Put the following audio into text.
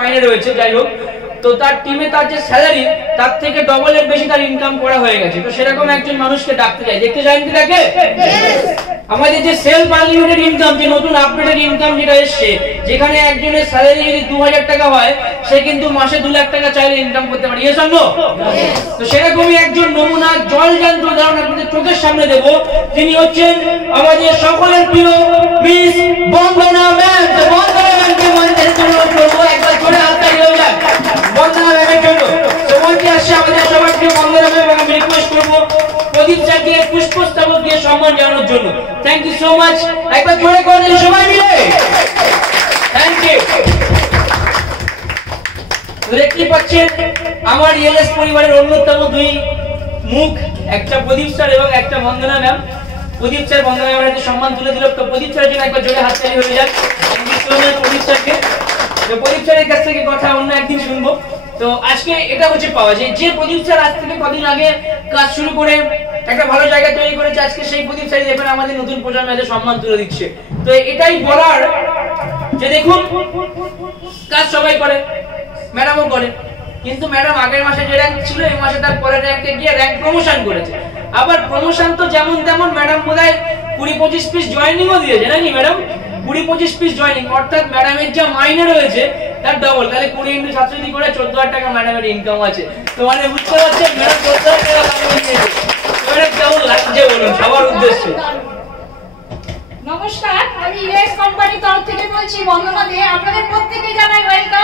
মাইনে রয়েছে, যাই হোক, তো তার টিমে তার যে স্যালারি তার থেকে ডবলের বেশি তার ইনকাম করা হয়ে গেছে। তো সেরকম একজন মানুষকে ডাকতে চাই, দেখতে চান কি তাকে? আমাদের যে সেলফ আনলিমিটেড ইনকাম, যে নতুন আপডেটেড ইনকাম যেটা এসছে, যেখানে একজনের স্যালারি যদি 2000 টাকা হয়, সে কিন্তু মাসে 2 লাখ টাকা চাইলে ইনকাম করতে পারে। Yes or no? তো সেরকমই একজন নমুনা জলজান্ত উদাহরণ আপনাদের চোখের সামনে দেব। তিনি হচ্ছেন আমাদের সকলের প্রিয় মিস বন্দনা ম্যাম। তো বন্দনা ম্যামকে মঞ্চের জন্য করব, একবার জোরে হাত তালি হয়ে যাক বন্দনা ম্যামের জন্য। তো মঞ্চে আসছে আমাদের সবার প্রিয় বন্দনা ম্যাম, এবং আমি রিকোয়েস্ট করব প্রদীপ স্যারকে পুষ্পস্তবক দিয়ে সম্মান জানানোর জন্য। থ্যাংক ইউ সো মাচ, একবার জোরে করে দিন সবাই মিলে। Thank you. দেখতে পাচ্ছেন আমার ইএলএস পরিবারের অন্যতম দুই মুখ, একটা প্রদীপ স্যার এবং একটা বন্দনা ম্যাম। প্রদীপ স্যার বন্দনা ম্যামের সম্মান তুলে দিল। তো প্রদীপ স্যারের জন্য একবার জোরে হাততালি হয়ে যাক। থ্যাংক ইউ সো মাচ প্রদীপ স্যারকে। তো প্রদীপ স্যারের কাছ থেকে কথা অন্য একদিন শুনবো। তো আজকে এটা হচ্ছে পাওয়া যায় যে প্রদীপ স্যার আজ থেকে কদিন আগে কাজ শুরু করে একটা ভালো জায়গা তৈরি করেছে, আজকে সেই প্রদীপ স্যার দেখুন আমাদের নতুন প্রজন্মের সম্মান তুলে দিচ্ছে। তো এটাই বলার যে দেখুন কাজ সবাই করে, ম্যাডামও করে, কিন্তু ম্যাডাম আগের মাসে যে র্যাঙ্ক ছিল এই মাসে তার পরের র্যাঙ্কে গিয়ে র্যাঙ্ক প্রমোশন করেছে। আবার প্রমোশন তো যেমন তেমন, ম্যাডাম বোধহয় 20-25 পিস জয়েনিংও দিয়েছে নাকি ম্যাডাম? 20-25 পিস জয়েনিং, অর্থাৎ ম্যাডামের যা মাইনে রয়েছে তার ডবল। তাহলে 20 × 7 যদি করে 14,000 টাকা ম্যাডামের ইনকাম আছে। তো মানে বুঝতে পারছেন ম্যাডাম 14,000 টাকা কামিয়ে নিয়েছে। তো এটা কেমন লাগছে বলুন সবার উদ্দেশ্যে? নমস্কার, আমি ইএস কোম্পানির তরফ থেকে বলছি বন্দনা দে। আপনাদের প্রত্যেককে জানাই ওয়েলকাম